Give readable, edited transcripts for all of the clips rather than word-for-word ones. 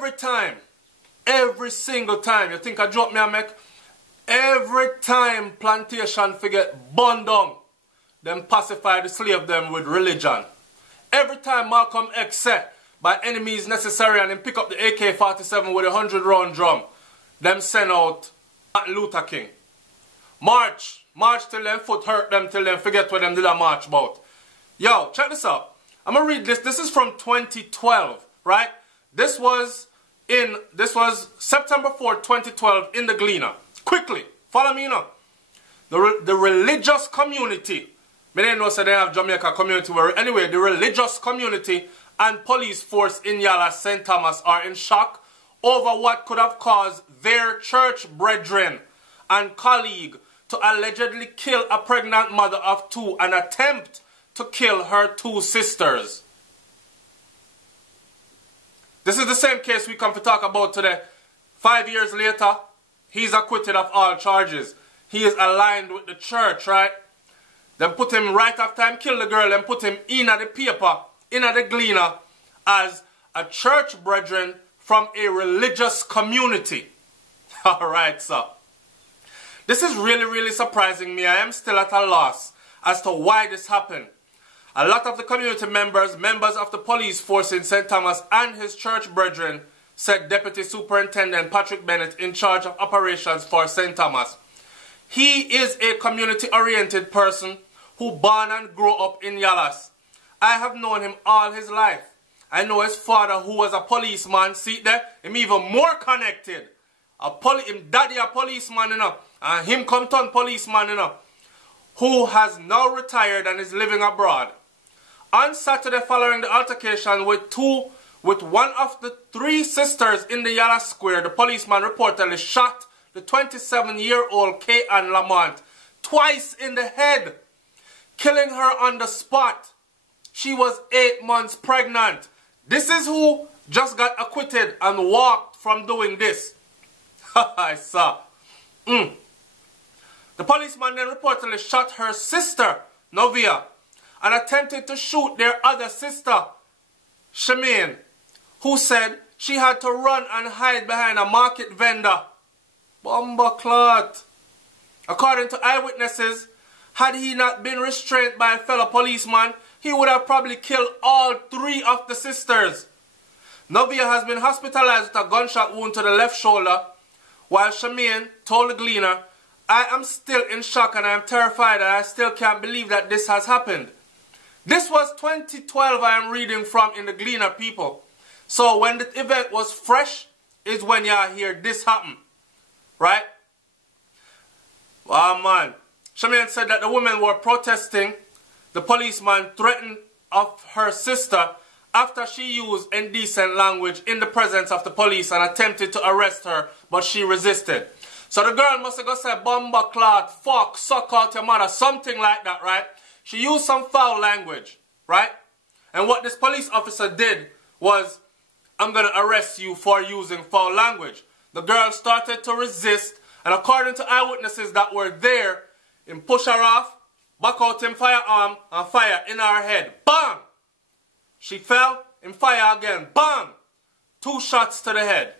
every time, every single time, you think I joke me I make? Every time plantation forget burned down, them pacify the slave them with religion. Every time Malcolm X said, by any means necessary, and then pick up the AK-47 with a 100-round drum, them send out Martin Luther King. March till them foot hurt them, till them forget what them did a march about. Yo, check this out. I'm gonna read this. This is from 2012, right? This was September 4th, 2012 in the Gleaner. Quickly, follow me now. The religious community, I didn't know so they have Jamaica community where, anyway, the religious community and police force in Yala St. Thomas are in shock over what could have caused their church brethren and colleague to allegedly kill a pregnant mother of two and attempt to kill her two sisters. This is the same case we come to talk about today. 5 years later, he's acquitted of all charges. He is aligned with the church, right? Then put him right after him kill the girl, then put him in at the paper, in at the Gleaner, as a church brethren from a religious community. Alright, so this is really, really surprising me. I am still at a loss as to why this happened. A lot of the community members of the police force in St. Thomas and his church brethren, said Deputy Superintendent Patrick Bennett in charge of operations for St. Thomas. He is a community-oriented person who born and grew up in Yalas. I have known him all his life. I know his father who was a policeman. See there? Him even more connected. Him daddy a policeman, you know. And him come turn policeman, you know. Who has now retired and is living abroad. On Saturday following the altercation with one of the three sisters in the Yala Square, the policeman reportedly shot the 27-year-old Kay Ann Lamont twice in the head, killing her on the spot. She was 8 months pregnant. This is who just got acquitted and walked from doing this. I saw. The policeman then reportedly shot her sister, Novia, and attempted to shoot their other sister, Shemaine, who said she had to run and hide behind a market vendor. Bombaclot. According to eyewitnesses, had he not been restrained by a fellow policeman, he would have probably killed all three of the sisters. Novia has been hospitalized with a gunshot wound to the left shoulder, while Shemaine told the Gleaner, I am still in shock and I am terrified and I still can't believe that this has happened. This was 2012 I am reading from in the Gleaner, people. So when the event was fresh is when y'all hear this happen. Right? Oh man. Shemaine said that the women were protesting. The policeman threatened of her sister after she used indecent language in the presence of the police and attempted to arrest her, but she resisted. So the girl must have got said, bomba, clot, fuck, suck out your mother, something like that, right? She used some foul language, right? And what this police officer did was, I'm going to arrest you for using foul language. The girl started to resist, and according to eyewitnesses that were there, him push her off, back out him firearm, and fire in her head. Bang! She fell, him fire again. Bang! 2 shots to the head.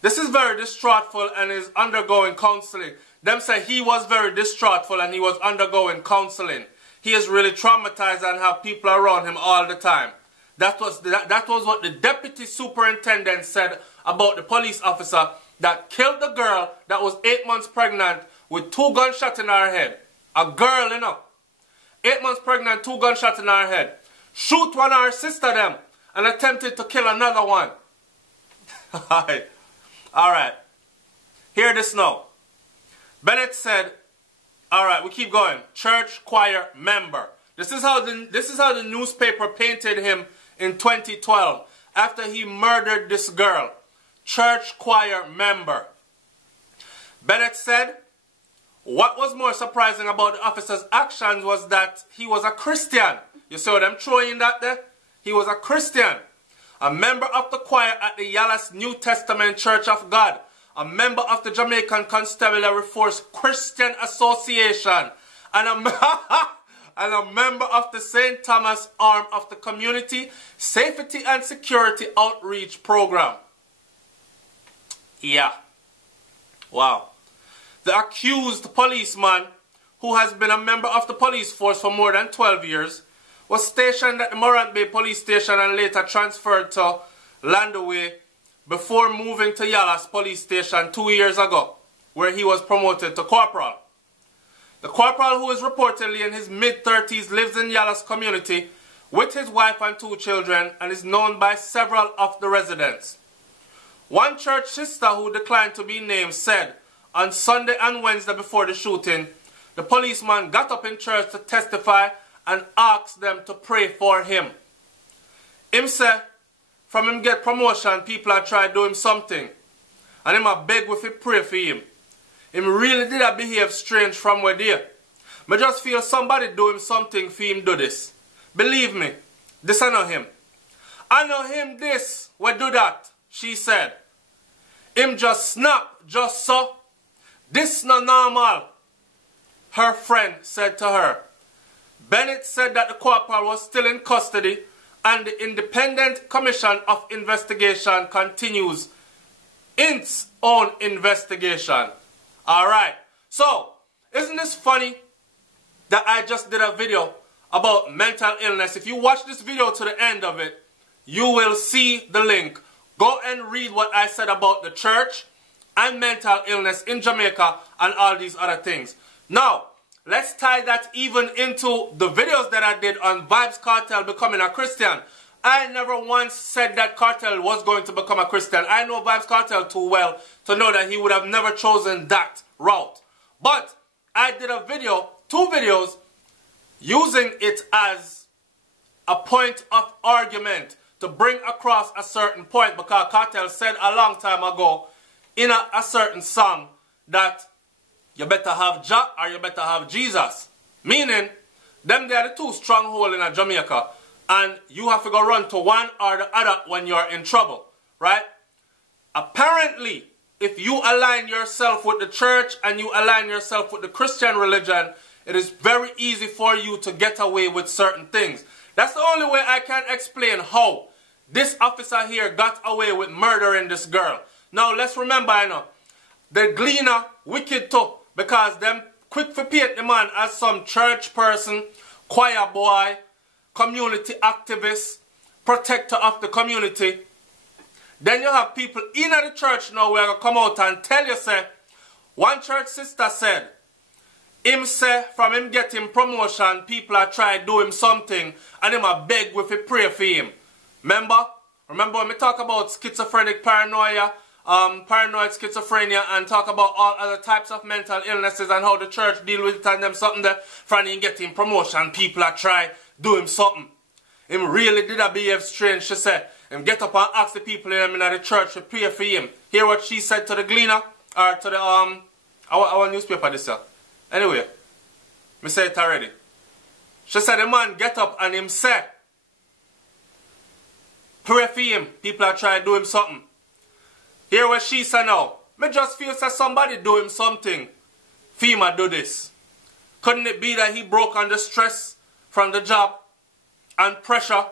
This is very distraughtful and is undergoing counseling. Them say he was very distraughtful and he was undergoing counseling. He is really traumatized and have people around him all the time. That was what the deputy superintendent said about the police officer that killed the girl that was 8 months pregnant with 2 gunshots in her head. A girl, you know. 8 months pregnant, 2 gunshots in her head. Shoot one of her sister them and attempted to kill another one. Alright. Hear this now. Bennett said, alright, we keep going. Church choir member. This is how the newspaper painted him in 2012 after he murdered this girl. Church choir member. Bennett said, what was more surprising about the officer's actions was that he was a Christian. You saw them throwing that there? He was a Christian. A member of the choir at the Yalas New Testament Church of God. A member of the Jamaican Constabulary Force Christian Association. And and a member of the St. Thomas arm of the Community Safety and Security Outreach Program. Yeah. Wow. The accused policeman, who has been a member of the police force for more than 12 years, was stationed at the Morant Bay police station and later transferred to Landaway before moving to Yallas police station 2 years ago, where he was promoted to corporal. The corporal, who is reportedly in his mid-30s, lives in Yallas community with his wife and 2 children and is known by several of the residents. One church sister, who declined to be named, said on Sunday and Wednesday before the shooting, the policeman got up in church to testify and asked them to pray for him. Him say, from him get promotion, people are try do him something. And him a beg with it pray for him. Him really did a behave strange from where there. I just feel somebody do him something for him do this. Believe me, this I know him. I know him this, we do that, she said. Him just snap, just so. This no normal, her friend said to her. Bennett said that the corporal was still in custody and the Independent Commission of Investigation continues its own investigation. Alright, so isn't this funny that I just did a video about mental illness? If you watch this video to the end of it, you will see the link. Go and read what I said about the church and mental illness in Jamaica and all these other things. Now, let's tie that even into the videos that I did on Vybz Kartel becoming a Christian. I never once said that Kartel was going to become a Christian. I know Vybz Kartel too well to know that he would have never chosen that route. But I did a video, 2 videos, using it as a point of argument to bring across a certain point, because Kartel said a long time ago in a certain song that you better have Jah or you better have Jesus. Meaning, them they are the 2 strongholds in Jamaica. And you have to go run to one or the other when you're in trouble. Right? Apparently, if you align yourself with the church and you align yourself with the Christian religion, it is very easy for you to get away with certain things. That's the only way I can explain how this officer here got away with murdering this girl. Now, let's remember, I know, the Gleaner wicked too, because them quick to paint the man as some church person, choir boy, community activist, protector of the community. Then you have people in the church now who are going to come out and tell you, say, one church sister said, him say, from him getting promotion, people are trying to do him something, and him a beg with a pray for him. Remember? Remember when we talk about schizophrenic paranoia, paranoid schizophrenia, and talk about all other types of mental illnesses and how the church deal with it and them something there, from him getting promotion, people are trying to do him something. Him really did a behave strange, she said. Him get up and ask the people in the church to pray for him. Hear what she said to the Gleaner, or to the, our newspaper this year. Anyway, me say it already. She said the man get up and him say, pray for him, people are trying to do him something. Hear what she said now. Me just feel that somebody do him something. FEMA do this. Couldn't it be that he broke under stress from the job and pressure?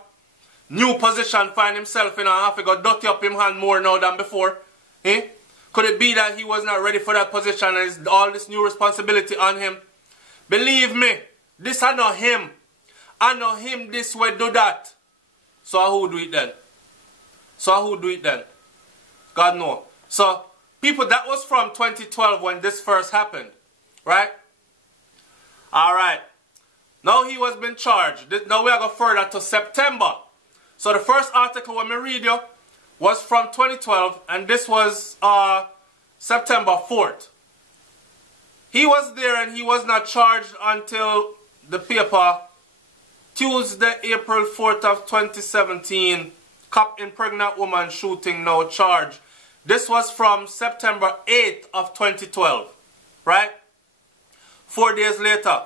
New position, find himself in a half, he got dirty up him hand more now than before. Eh? Could it be that he was not ready for that position and all this new responsibility on him? Believe me, this I know him. I know him this way do that. So who do it then? So who do it then? God know. So, people, that was from 2012 when this first happened. Right? Alright. Now he was being charged. Now we are going further to September. So the first article when we read you was from 2012, and this was September 4th. He was there and he was not charged until the paper Tuesday, April 4th of 2017. Cop in pregnant woman shooting, no charge. This was from September 8th of 2012. Right? 4 days later,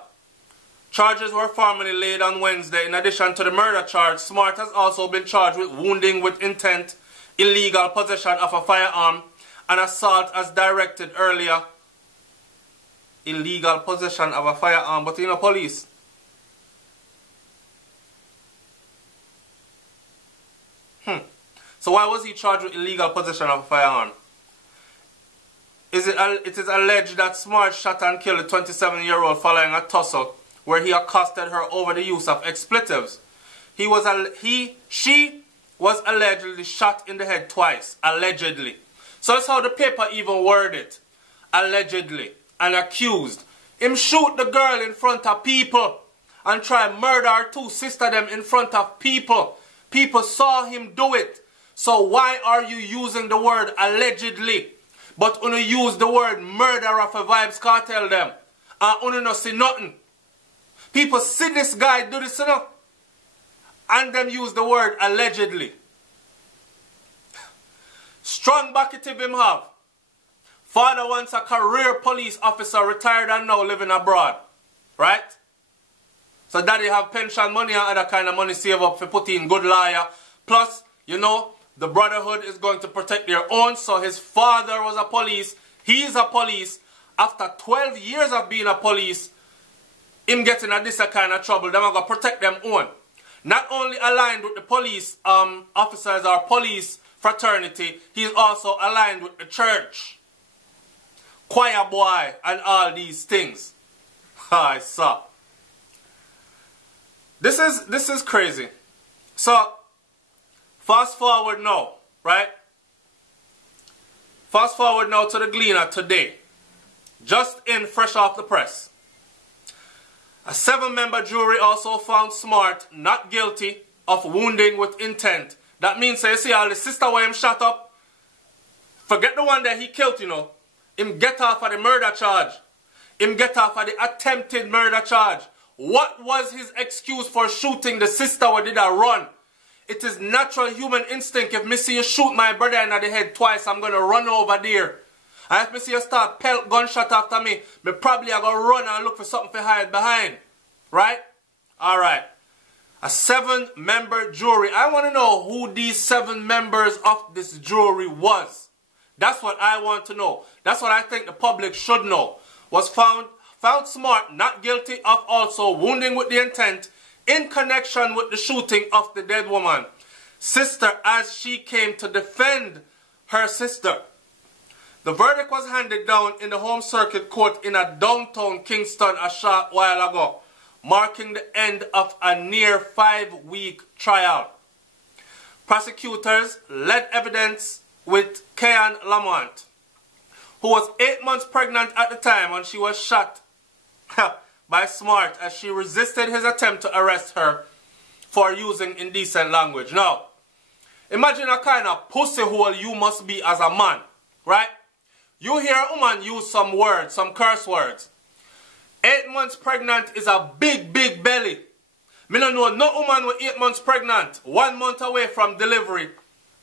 charges were formally laid on Wednesday. In addition to the murder charge, Smart has also been charged with wounding with intent, illegal possession of a firearm, and assault as directed earlier. Illegal possession of a firearm, but you know police. So why was he charged with illegal possession of a firearm? It is alleged that Smart shot and killed a 27-year-old following a tussle where he accosted her over the use of expletives. She was allegedly shot in the head twice, allegedly. So that's how the paper even worded it. Allegedly. And accused. Him shoot the girl in front of people and try murder her two sister them in front of people. People saw him do it. So why are you using the word allegedly? But when you use the word murder of a Vybz Kartel them, and when you not see nothing. People see this guy do this enough, and them use the word allegedly. Strong backative him have. Father once a career police officer, retired and now living abroad. Right? So daddy have pension money and other kind of money saved up for put in good lawyer. Plus, you know, the brotherhood is going to protect their own. So his father was a police. He is a police. After 12 years of being a police, him getting a this kind of trouble, them are going to protect them own. Not only aligned with the police officers or police fraternity, he is also aligned with the church, choir boy, and all these things. I saw. This is crazy. So, fast forward now, right? Fast forward now to the Gleaner today. Just in, fresh off the press. A 7-member jury also found Smart not guilty of wounding with intent. That means, so you see all the sister where him shot up, forget the one that he killed, you know. Him get off of the murder charge. Him get off of the attempted murder charge. What was his excuse for shooting the sister who did a run? It is natural human instinct. If me see you shoot my brother in the head twice, I'm going to run over there. And if me see you start pelt gunshot after me, me probably are going to run and look for something to hide behind. Right? Alright. A 7-member jury. I want to know who these 7 members of this jury was. That's what I want to know. That's what I think the public should know. Was found Smart not guilty of also wounding with the intent in connection with the shooting of the dead woman, sister, as she came to defend her sister. The verdict was handed down in the Home Circuit Court in a downtown Kingston a short while ago, marking the end of a near 5-week trial. Prosecutors led evidence with Kean Lamont, who was 8 months pregnant at the time when she was shot by Smart as she resisted his attempt to arrest her for using indecent language. Now, imagine a kind of pussy hole you must be as a man, right? You hear a woman use some words, some curse words. 8 months pregnant is a big, big belly. Me don't know no woman with 8 months pregnant, 1 month away from delivery.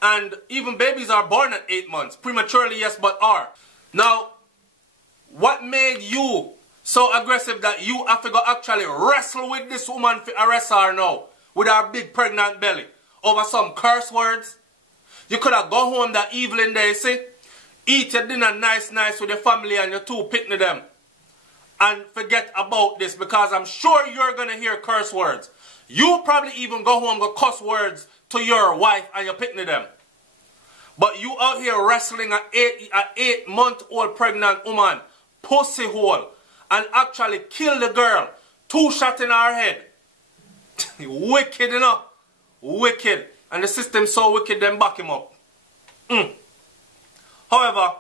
And even babies are born at 8 months. Prematurely, yes, but are. Now, what made you so aggressive that you have to go actually wrestle with this woman to arrest her now with her big pregnant belly over some curse words? You could have gone home that evening there, see? Eat your dinner nice with your family and your 2 picnic them. And forget about this, because I'm sure you're going to hear curse words. You probably even go home and go cuss words to your wife and your picnic them. But you out here wrestling an 8-month-old pregnant woman, pussy hole, and actually kill the girl. 2 shots in her head. Wicked enough. Wicked. And the system so wicked, them back him up. However,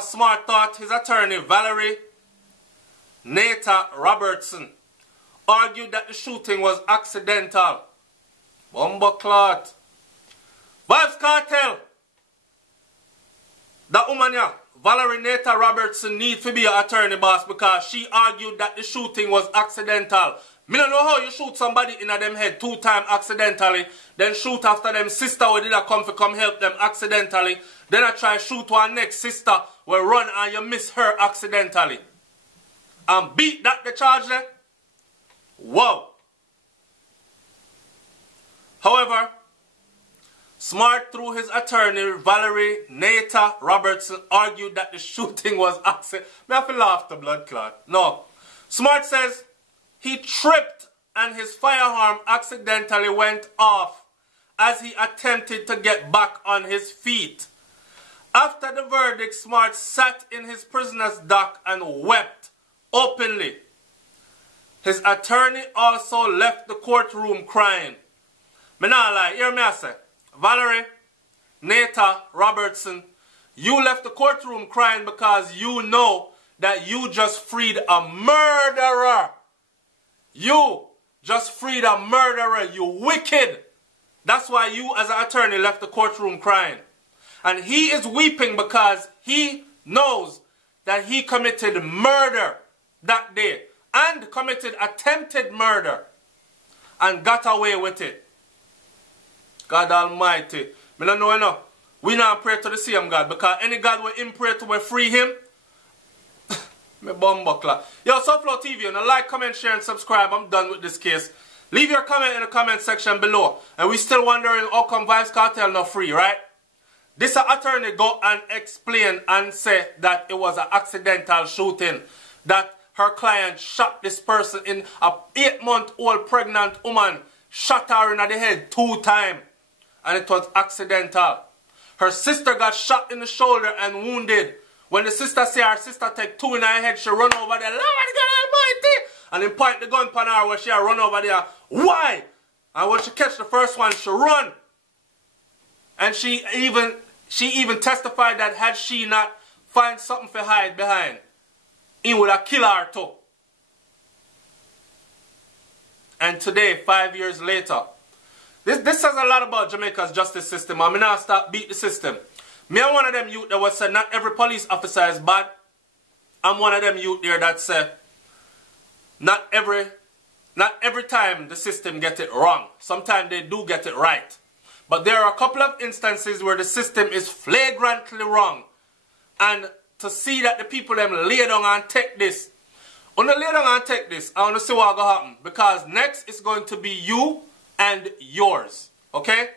Smart thought his attorney, Valerie Nata Robertson, argued that the shooting was accidental. Bumbleclot. Vybz Kartel. That woman, yeah, Valerie Nata Robertson, need to be an attorney boss because she argued that the shooting was accidental. Me don't know how you shoot somebody in them head 2 times accidentally, then shoot after them sister who did a come help them accidentally, then I try shoot one next sister will run and you miss her accidentally. And beat that the charge there? Whoa. However, Smart, through his attorney, Valerie Nata Robertson, argued that the shooting was accident. Me have to laugh the blood clot. No. Smart says he tripped and his firearm accidentally went off as he attempted to get back on his feet. After the verdict, Smart sat in his prisoner's dock and wept openly. His attorney also left the courtroom crying. Me nah lie, hear me I say, Valerie, Nata, Robertson, you left the courtroom crying because you know that you just freed a murderer. You just freed a murderer, you wicked. That's why you as an attorney left the courtroom crying. And he is weeping because he knows that he committed murder that day and committed attempted murder and got away with it. God Almighty. Me don't know enough. We not pray to the same God because any God will him pray to will free him. Me bumbuckler. Yo, Sunflow TV, you know, like, comment, share, and subscribe. I'm done with this case. Leave your comment in the comment section below. And we still wondering how come Vybz Kartel not free, right? This attorney go and explain and say that it was an accidental shooting. That her client shot this person in a 8-month-old pregnant woman. Shot her in the head 2 times. And it was accidental. Her sister got shot in the shoulder and wounded. When the sister say her sister take 2 in her head, she run over there. Lord God Almighty! And then point the gun upon her when she run over there. Why? And when she catch the first one, she run. And she even testified that had she not find something to hide behind, he would have killed her too. And today, 5 years later, this says a lot about Jamaica's justice system. I mean, now stop beat the system. Me I'm one of them youth that would say not every police officer is bad. I'm one of them youth there that say not every time the system get it wrong. Sometimes they do get it right. But there are a couple of instances where the system is flagrantly wrong. And to see that the people them lay down and take this. When they lay down and take this, I want to see what's going to happen. Because next is going to be you and yours. Okay?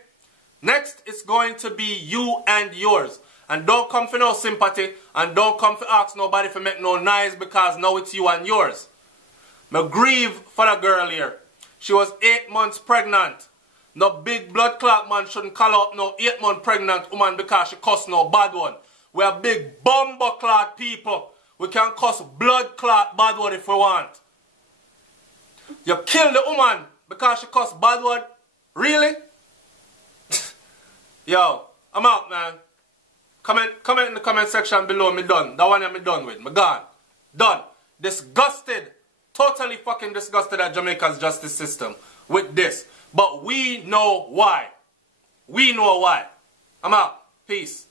Next is going to be you and yours. And don't come for no sympathy. And don't come for ask nobody for make no noise. Because now it's you and yours. Me grieve for the girl here. She was 8 months pregnant. No big blood clot man shouldn't call out no 8-month pregnant woman because she cuss no bad one. We are big bumper clot people. We can cuss blood clot bad one if we want. You kill the woman because she cuss bad one? Really? Yo, I'm out, man. Comment in the comment section below. Me done. That one I'm done with. Me gone. Done. Disgusted. Totally fucking disgusted at Jamaica's justice system with this. But we know why. We know why. I'm out. Peace.